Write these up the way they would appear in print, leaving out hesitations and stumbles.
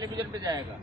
Television पे जाएगा।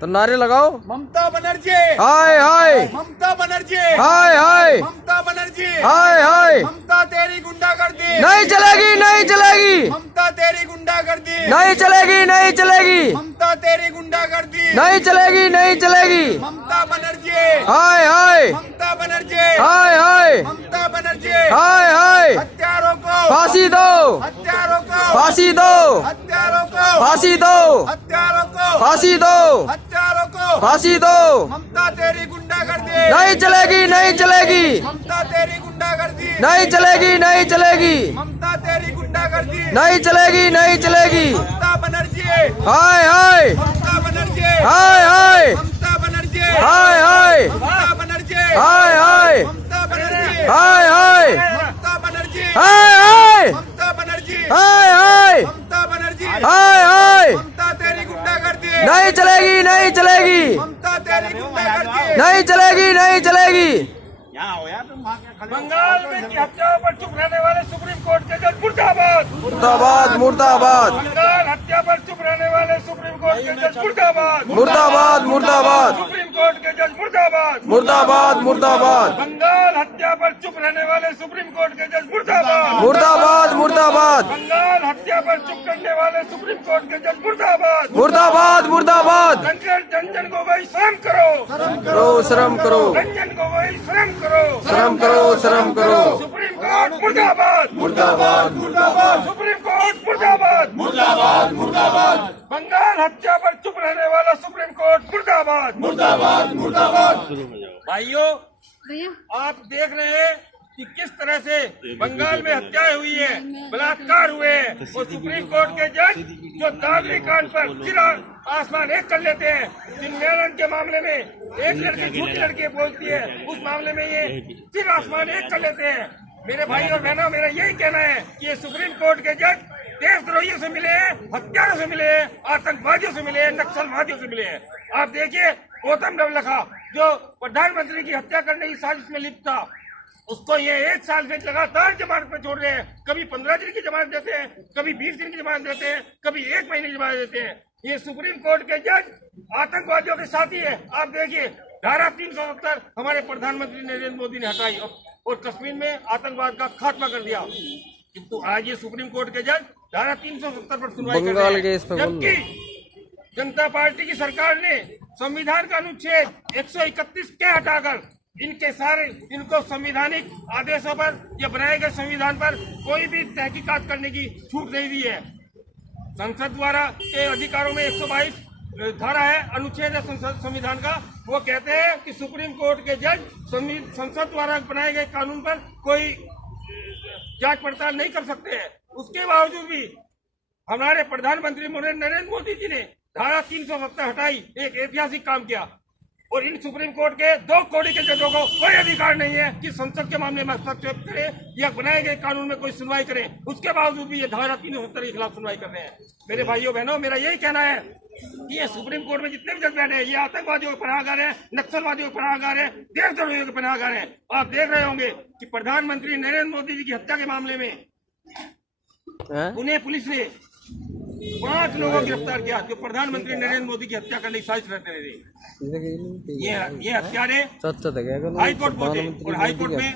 तो नारे लगाओ। ममता बनर्जी, हाय हाय, ममता बनर्जी, हाय हाय, ममता बनर्जी, हाय हाय। ममता तेरी गुंडागर्दी नहीं चलेगी, नहीं चलेगी, ममता तेरी गुंडागर्दी नहीं चलेगी, नहीं चलेगी, ममता तेरी गुंडागर्दी नहीं चलेगी, नहीं चलेगी। ममता बनर्जी, हाय हाय, ममता बनर्जी, हाय हाय, ममता बनर्जी, हाय हाय। हत्यारों को फांसी दो, हत्यारों को फांसी दो, हत्यारों को फांसी दो, हत्यारों को फांसी दो, हत्यारों को फांसी दो। ममता तेरी गुंडागर्दी नहीं चलेगी, नहीं चलेगी, ममता तेरी गुंडागर्दी नहीं चलेगी, नहीं चलेगी, ममता तेरी गुंडागर्दी नहीं चलेगी, नहीं चलेगी। ममता बनर्जी, हाय हाय, ममता बनर्जी, हाय हाय, ममता बनर्जी, हाय हाय, ममता बनर्जी, हाय हाय, ममता बनर्जी, हाय हाय, ममता बनर्जी, हाय हाय, ममता बनर्जी, हाय हाय, ममता बनर्जी, हाय हाय। ममता तेरी गुंडागर्दी नहीं चलेगी, नहीं चलेगी, ममता तेरी गुंडागर्दी नहीं चलेगी, नहीं चलेगी। बंगाल में की हत्याओं पर चुप रहने वाले सुप्रीम कोर्ट के जज मुर्दाबाद। मुर्दाबाद, मुर्दाबाद, बंगाल हत्या पर चुप रहने वाले सुप्रीम कोर्ट के जज मुर्दाबाद। मुर्दाबाद, मुर्दाबाद, सुप्रीम कोर्ट के जज मुर्दाबाद। मुर्दाबाद, मुर्दाबाद, बंगाल हत्या पर चुप रहने वाले सुप्रीम कोर्ट के जज मुर्दाबाद। मुर्दाबाद, मुर्दाबाद, बंगाल हत्या पर चुप करने वाले सुप्रीम कोर्ट के जज मुर्दाबाद। मुर्दाबाद, मुर्दाबाद। रंजन गोगोई शर्म करो, करो, शर्म करो, रंजन गोगोई शर्म करो, शर्म करो, शर्म करो। सुप्रीम कोर्ट मुर्दाबाद, मुर्दाबाद, मुर्दाबाद, सुप्रीम कोर्ट मुर्दाबाद, मुर्दाबाद, मुर्दाबाद, बंगाल हत्या पर चुप रहने वाला सुप्रीम कोर्ट मुर्दाबाद, मुर्दाबाद, मुर्दाबाद। भाइयों आप देख रहे हैं कि किस तरह से बंगाल में हत्याएं हुई है, बलात्कार हुए हैं और सुप्रीम कोर्ट के जज जो दादरी कांड पर फिर आसमान एक कर लेते हैं। चिन्मयानंद के मामले में एक लड़की झूठी लड़की बोलती है, उस मामले में ये फिर आसमान एक कर लेते हैं। मेरे भाई और बहनों, मेरा यही कहना है कि ये सुप्रीम कोर्ट के जज देशद्रोहियों से मिले हैं, हत्यारों से मिले हैं, आतंकवादियों से मिले हैं, नक्सलवादियों से मिले हैं। आप देखिए गौतम नवलखा जो प्रधानमंत्री की हत्या करने की साजिश में लिप्त था, उसको ये 1 साल से लगातार जमानत पे छोड़ रहे हैं। कभी 15 दिन की जमानत देते हैं, कभी 20 दिन की जमानत देते हैं, कभी 1 महीने की जमानत देते हैं। ये सुप्रीम कोर्ट के जज आतंकवादियों के साथी है। आप देखिए धारा 370 हमारे प्रधानमंत्री नरेंद्र मोदी ने हटाई और कश्मीर में आतंकवाद का खात्मा कर दिया, किंतु आज ये सुप्रीम कोर्ट के जज धारा 370 पर सुनवाई कर रहे हैं। जबकि जनता पार्टी की सरकार ने संविधान का अनुच्छेद 131 के हटाकर इनको संवैधानिक आदेशों पर या बनाए गए संविधान पर कोई भी तहकीकात करने की छूट नहीं दी है। संसद द्वारा के अधिकारों में 122 धारा है, अनुच्छेद है संविधान का। वो कहते हैं कि सुप्रीम कोर्ट के जज संसद द्वारा बनाए गए कानून पर कोई जांच पड़ताल नहीं कर सकते हैं। उसके बावजूद भी हमारे प्रधानमंत्री नरेंद्र मोदी जी ने धारा 370 हटाई, एक ऐतिहासिक काम किया। और इन सुप्रीम कोर्ट के 2 कोड़ी के जजों को कोई अधिकार नहीं है कि संसद के मामले में हस्तक्षेप करे या बनाए गए कानून में कोई सुनवाई करे। उसके बावजूद भी ये धारा 370 के खिलाफ सुनवाई कर रहे हैं। मेरे भाइयों बहनों, मेरा यही कहना है कि ये सुप्रीम कोर्ट में जितने भी जज बैठे हैं, ये आतंकवादियों के पनाहगार हैं, नक्सलवादियों के पनाहगार हैं, देशद्रोहियों के पनाहगार हैं। आप देख रहे होंगे कि प्रधानमंत्री नरेंद्र मोदी जी की हत्या के मामले में पुणे पुलिस ने 5 लोगों को गिरफ्तार किया जो प्रधानमंत्री नरेंद्र मोदी की हत्या करने की साजिश रचते थे। ये हत्यारे हाई कोर्ट पहुंचे और हाई कोर्ट में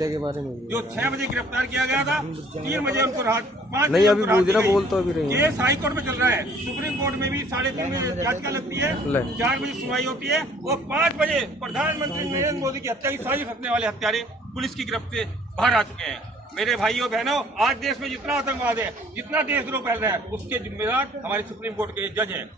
जो 6 बजे गिरफ्तार किया गया था, 3 बजे उनको राहत 5 नहीं अभी बोल तो अभी रही केस हाई कोर्ट में चल रहा है। सुप्रीम कोर्ट में भी 3:30 बजे याचिका लगती है, 4 बजे सुनवाई होती है और 5 बजे प्रधानमंत्री नरेंद्र मोदी की हत्या की साजिश रखने वाले हत्यारे पुलिस की गिरफ्त से बाहर आ चुके हैं। मेरे भाइयों बहनों, आज देश में जितना आतंकवाद है, जितना देशद्रोह फैल रहा है, उसके जिम्मेदार हमारे सुप्रीम कोर्ट के जज हैं।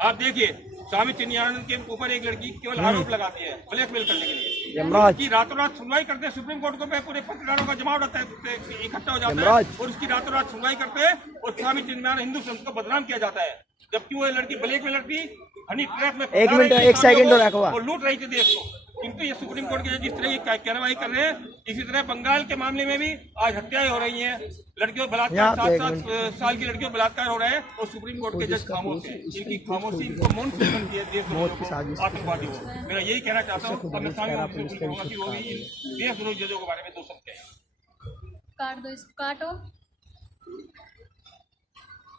आप देखिए स्वामी चिन्मयानंद के ऊपर एक लड़की केवल आरोप लगाती है ब्लैकमेल करने के लिए, उसकी रातों रात सुनवाई करते हैं। सुप्रीम कोर्ट को पूरे पत्रकारों का जमाव रहता है, इकट्ठा हो जाता है और उसकी रातों रात सुनवाई करते हैं और स्वामी चिन्मयानंद हिंदू संत को बदनाम किया जाता है, जबकि वो लड़की ब्लैकमेलर थी, हनी ट्रैप में 1 मिनट 1 सेकंड और लूट रही थी देश को। किंतु ये सुप्रीम कोर्ट के जिस तरह की कार्रवाई कर रहे हैं, इसी तरह बंगाल के मामले में भी आज हत्याएं हो रही हैं, लड़कियों बलात्कार 7 साल की लड़कियों बलात्कार हो रहे हैं और सुप्रीम कोर्ट के जज खामोश है। इनकी खामोशी इनको मौन करती है देशद्रोह आतंकवादी हो। मेरा यही कहना चाहता हूँ, वो भी देशद्रोही जजों के बारे में 2 शब्द कहें। काट दो इसको, काटो।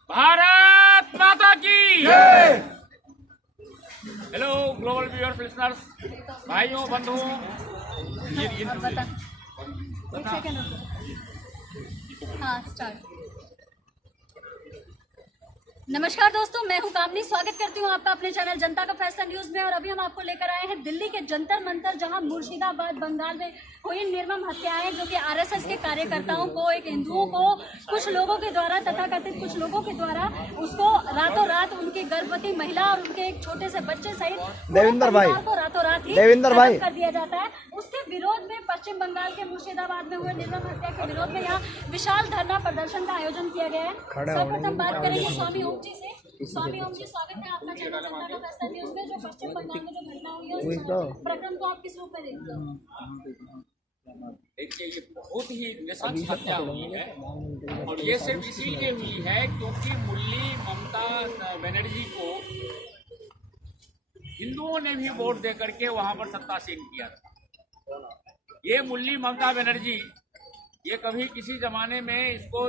भारत माता की जय। हेलो ग्लोबल व्यूअर्स लिसनर्स, भाइयों बंधुओं, एक सेकंड रुको। हाँ, स्टार्ट। नमस्कार दोस्तों, मैं हूं कामनी। स्वागत करती हूं आपका अपने चैनल जनता का फैसला न्यूज में। और अभी हम आपको लेकर आए हैं दिल्ली के जंतर मंतर, जहां मुर्शिदाबाद बंगाल में हुई निर्मम हत्याएं, जो कि आरएसएस के कार्यकर्ताओं को, एक हिंदुओं को कुछ लोगों के द्वारा, तथाकथित कुछ लोगों के द्वारा उसको रातों रात उनकी गर्भवती महिला और उनके एक छोटे से बच्चे सहित देवेंद्र भाई को रातों रात ही देवेंद्र भाई कर दिया जाता है। उसके विरोध में पश्चिम बंगाल के मुर्शिदाबाद में हुए निर्मम हत्या के विरोध में यहाँ विशाल धरना प्रदर्शन का आयोजन किया गया है। सर्वप्रथम बात करेंगे स्वामी ओम जी से। स्वामी ओम जी, स्वागत है आपका चैनल जनता का फैसला न्यूज में। जो पश्चिम बंगाल में जो घटना हुई है उस प्रकरण को आप किस रूप में देखते हो? देखिए, ये बहुत ही नृशंस हत्या हुई है और ये सिर्फ इसीलिए हुई है क्योंकि मुरली ममता बनर्जी को हिंदुओं ने भी वोट दे करके वहां पर सत्तासीन किया था। ये मुरली ममता बनर्जी, ये कभी किसी जमाने में इसको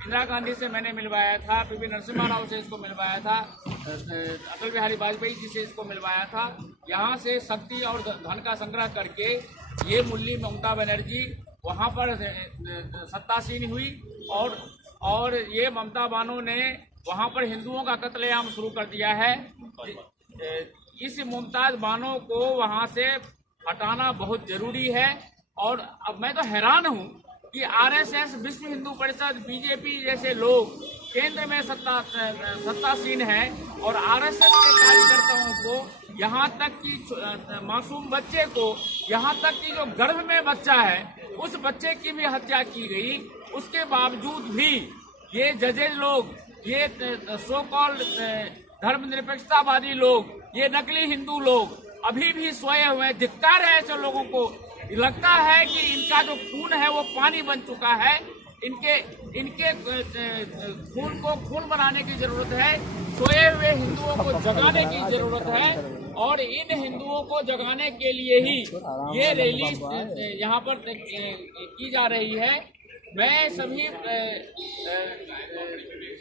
इंदिरा गांधी से मैंने मिलवाया था, पीवी नरसिम्हा राव से इसको मिलवाया था, अटल बिहारी वाजपेयी जी से इसको मिलवाया था। यहाँ से शक्ति और धन का संग्रह करके ये मुरली ममता बनर्जी वहाँ पर सत्तासीन हुई और ये ममता बानो ने वहाँ पर हिंदुओं का कत्लेआम शुरू कर दिया है। इस मुमताज बानो को वहाँ से हटाना बहुत जरूरी है। और अब मैं तो हैरान हूँ कि आरएसएस, विश्व हिंदू परिषद, बीजेपी जैसे लोग केंद्र में सत्तासीन हैं और आरएसएस के कार्यकर्ताओं को, यहाँ तक कि मासूम बच्चे को, यहाँ तक कि जो गर्भ में बच्चा है उस बच्चे की भी हत्या की गई। उसके बावजूद भी ये जजेज लोग, ये सो कॉल्ड धर्मनिरपेक्षतावादी लोग, ये नकली हिंदू लोग अभी भी सोए हुए हैं। धिक्कार है ऐसे लोगों को। लगता है कि इनका जो खून है वो पानी बन चुका है। इनके खून को खून बनाने की जरूरत है। सोए हुए हिंदुओं को जगाने की जरूरत है और इन हिंदुओं को जगाने के लिए ही ये रैली यहाँ पर की जा रही है। मैं सभी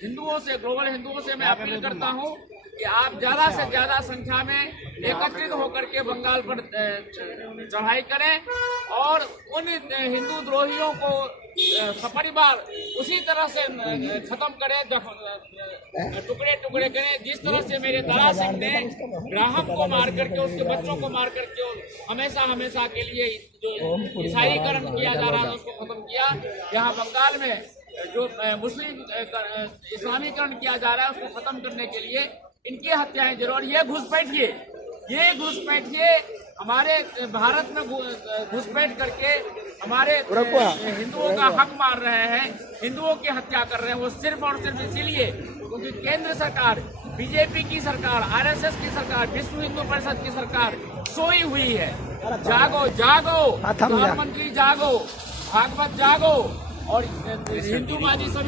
हिंदुओं से, ग्लोबल हिंदुओं से मैं अपील करता हूँ कि आप ज्यादा से ज्यादा संख्या में एकत्रित होकर के बंगाल पर चढ़ाई करें और उन हिंदू द्रोहियों को सपरिवार उसी तरह से खत्म करें, टुकड़े टुकड़े करें, जिस तरह से मेरे दारा सिंह ने ग्राहक को मार करके, उसके बच्चों को मार करके हमेशा हमेशा के लिए जो ईसाईकरण किया जा रहा है उसको खत्म किया। यहाँ बंगाल में जो मुस्लिम इस्लामीकरण किया जा रहा है उसको खत्म करने के लिए इनकी हत्याएं जरूर। ये घुसपैठिए हमारे भारत में घुसपैठ करके हमारे हिंदुओं का हक मार रहे हैं, हिंदुओं की हत्या कर रहे हैं। वो सिर्फ और सिर्फ इसीलिए क्योंकि केंद्र सरकार, बीजेपी की सरकार, आरएसएस की सरकार, विश्व हिंदू परिषद की सरकार सोई हुई है। जागो जागो, प्रधानमंत्री जागो, भागवत जागो और हिंदूवादी सभी